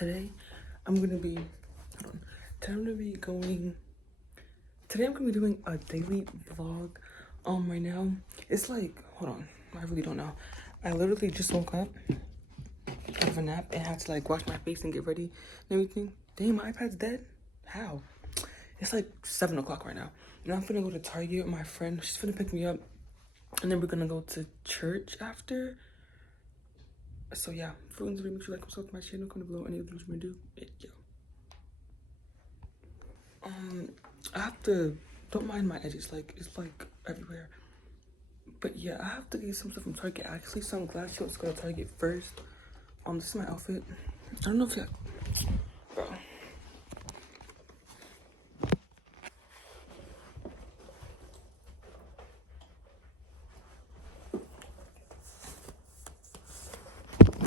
today I'm gonna be hold on. Today I'm gonna be going today I'm gonna be doing a daily vlog. Right now it's like, hold on, I really don't know. I literally just woke up out of a nap and had to like wash my face and get ready and everything. Dang, my iPad's dead. How? It's like 7 o'clock right now. And I'm finna go to Target with my friend. She's finna pick me up. And then we're gonna go to church after. So yeah, for make sure you like and subscribe to my channel, comment below any other things you want to do. Yeah. I have to, don't mind my edges, like it's like everywhere. But yeah, I have to get some stuff from Target actually, so I'm glad she wants to go to Target first. This is my outfit. I don't know if bro.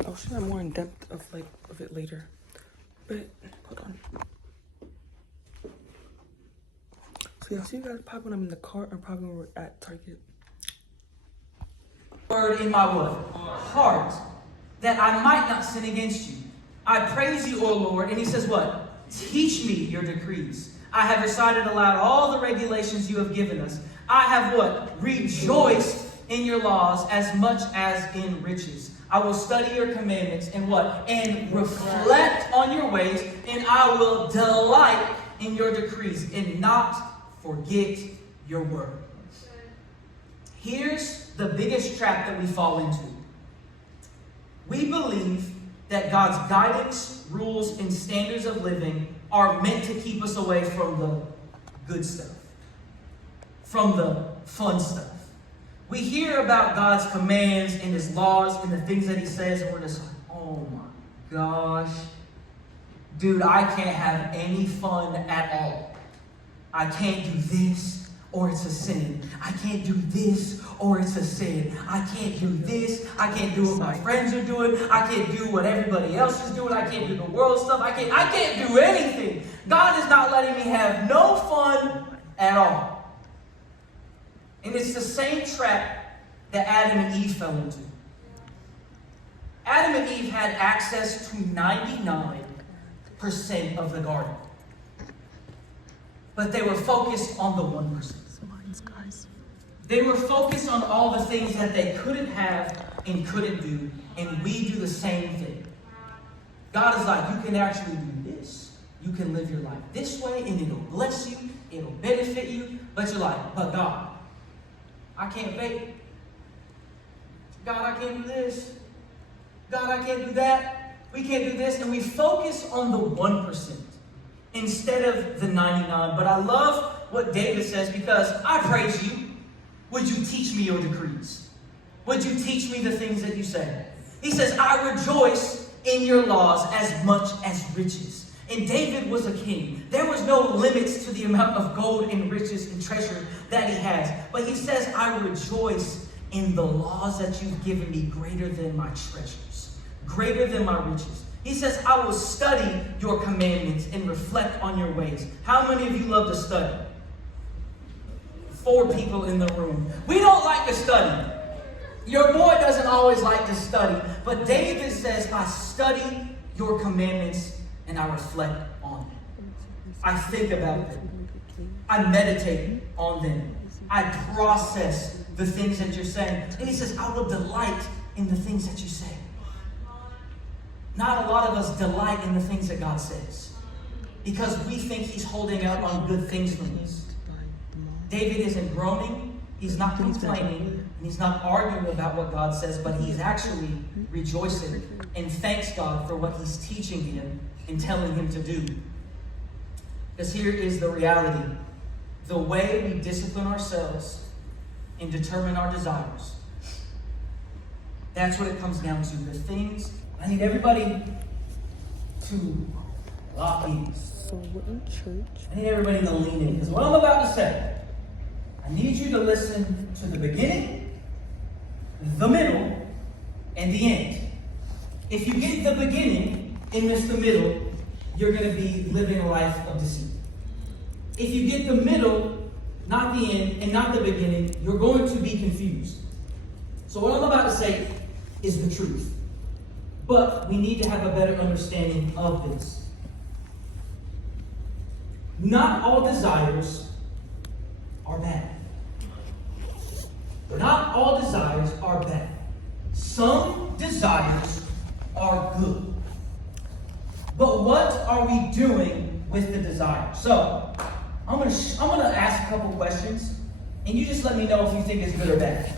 I'll show you more in depth of it later. But hold on. So yeah, I'll see you guys probably when I'm in the car or probably when we're at Target. Word in my what? Heart, that I might not sin against you. I praise you, O Lord. And he says what? Teach me your decrees. I have recited aloud all the regulations you have given us. I have what? Rejoiced in your laws as much as in riches. I will study your commandments and what? And reflect on your ways, and I will delight in your decrees and not forget your word. Here's the biggest trap that we fall into. We believe that God's guidance, rules, and standards of living are meant to keep us away from the good stuff, from the fun stuff. We hear about God's commands and his laws and the things that he says, and we're just like, oh my gosh. Dude, I can't have any fun at all. I can't do this, or it's a sin. I can't do this, or it's a sin. I can't do this. I can't do what my friends are doing. I can't do what everybody else is doing. I can't do the world stuff. I can't do anything. God is not letting me have no fun at all. And it's the same trap that Adam and Eve fell into. Adam and Eve had access to 99% of the garden. But they were focused on the 1%. They were focused on all the things that they couldn't have and couldn't do. And we do the same thing. God is like, you can actually do this. You can live your life this way and it'll bless you. It'll benefit you. But you're like, but God, I can't vape. God, I can't do this. God, I can't do that. We can't do this. And we focus on the 1% instead of the 99. But I love what David says, because I praise you. Would you teach me your decrees? Would you teach me the things that you say? He says, I rejoice in your laws as much as riches. And David was a king. There was no limits to the amount of gold and riches and treasure that he has. But he says, I rejoice in the laws that you've given me greater than my treasures, greater than my riches. He says, I will study your commandments and reflect on your ways. How many of you love to study? 4 people in the room. We don't like to study. Your boy doesn't always like to study. But David says, I study your commandments and I reflect on them. I think about them. I meditate on them. I process the things that you're saying. And he says, I will delight in the things that you say. Not a lot of us delight in the things that God says, because we think he's holding out on good things from us. David isn't groaning, he's not complaining, and he's not arguing about what God says, but he's actually rejoicing and thanks God for what he's teaching him and telling him to do. Because here is the reality. The way we discipline ourselves and determine our desires, that's what it comes down to. The things, I need everybody to lock in. So we're in church. I need everybody to lean in, because what I'm about to say, I need you to listen to the beginning, the middle, and the end. If you get the beginning and miss the middle, you're going to be living a life of deceit. If you get the middle, not the end, and not the beginning, you're going to be confused. So what I'm about to say is the truth. But we need to have a better understanding of this. Not all desires are bad. Not all desires are bad. Some desires are good. But what are we doing with the desire? So, I'm gonna ask a couple questions, and you just let me know if you think it's good or bad.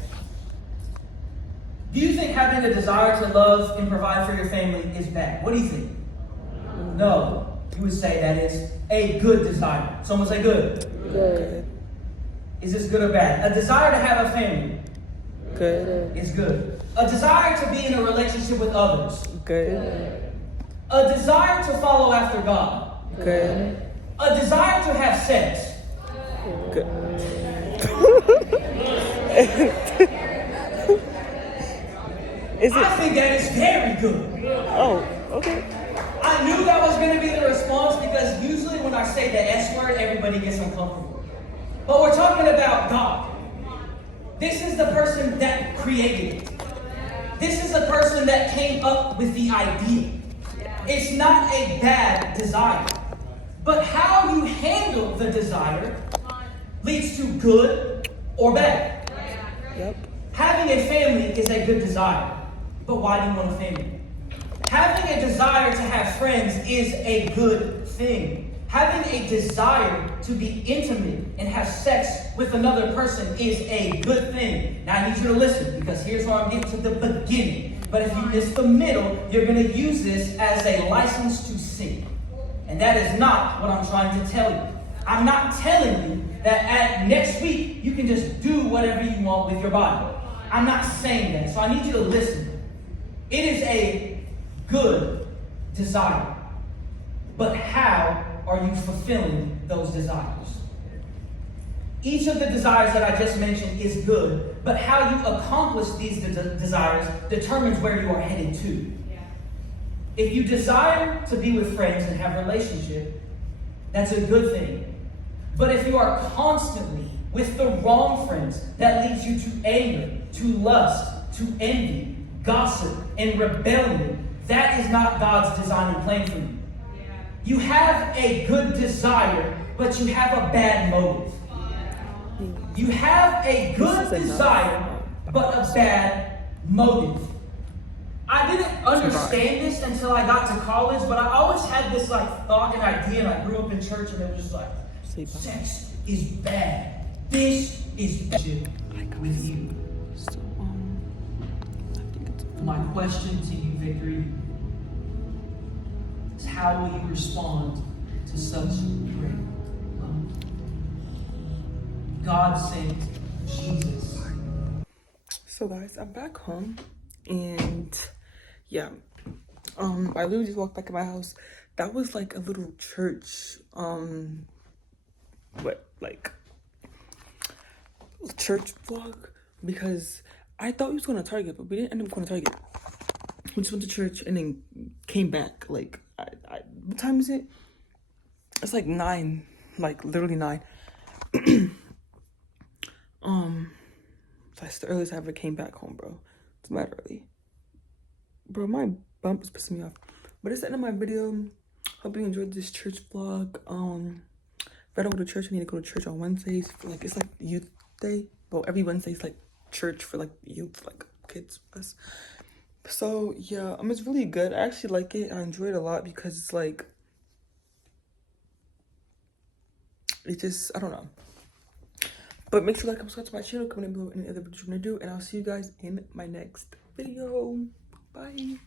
Do you think having a desire to love and provide for your family is bad? What do you think? No. You would say that is a good desire. Someone say good. Good. Is this good or bad? A desire to have a family. Good. Is good. A desire to be in a relationship with others. Good. A desire to follow after God. Good. A desire to have sex. Good. I think that is very good. Oh, okay. I knew that was going to be the response because usually when I say the S word, everybody gets uncomfortable. But we're talking about God. This is the person that created it. This is the person that came up with the idea. It's not a bad desire. But how you handle the desire leads to good or bad. Yep. Having a family is a good desire. But why do you want a family? Having a desire to have friends is a good thing. Having a desire to be intimate and have sex with another person is a good thing. Now I need you to listen because here's where I'm getting to the beginning. But if you miss the middle, you're going to use this as a license to sin. And that is not what I'm trying to tell you. I'm not telling you that at next week you can just do whatever you want with your body. I'm not saying that. So I need you to listen. It is a good desire. But how are you fulfilling those desires? Each of the desires that I just mentioned is good, but how you accomplish these desires determines where you are headed to. If you desire to be with friends and have a relationship, that's a good thing. But if you are constantly with the wrong friends, that leads you to anger, to lust, to envy, gossip, and rebellion, that is not God's design and plan for you. You have a good desire, but you have a bad motive. You have a good desire, but a bad motive. I didn't understand this until I got to college, but I always had this thought and idea, and I grew up in church, and it was just like, sex is bad. This is bad with you. My question to you, Victory, is how will you respond to such great love? God sent Jesus. So guys, I'm back home and yeah, I literally just walked back in my house. That was like a little church, church vlog, because I thought we was going to Target, but we didn't end up going to Target. We just went to church and then came back. Like, what time is it? It's like 9, like literally 9. That's the earliest I ever came back home, bro. It's mad early. Bro, my bump is pissing me off. But it's the end of my video. Hope you enjoyed this church vlog. If I don't go to church, I need to go to church on Wednesdays. It's like youth day. Well, every Wednesday is like church for like youth, like kids, us. So yeah, it's really good. I actually like it. I enjoy it a lot because it's like, it just, I don't know. But make sure to like and subscribe to my channel, comment down below any other videos you want to do, and I'll see you guys in my next video. Bye.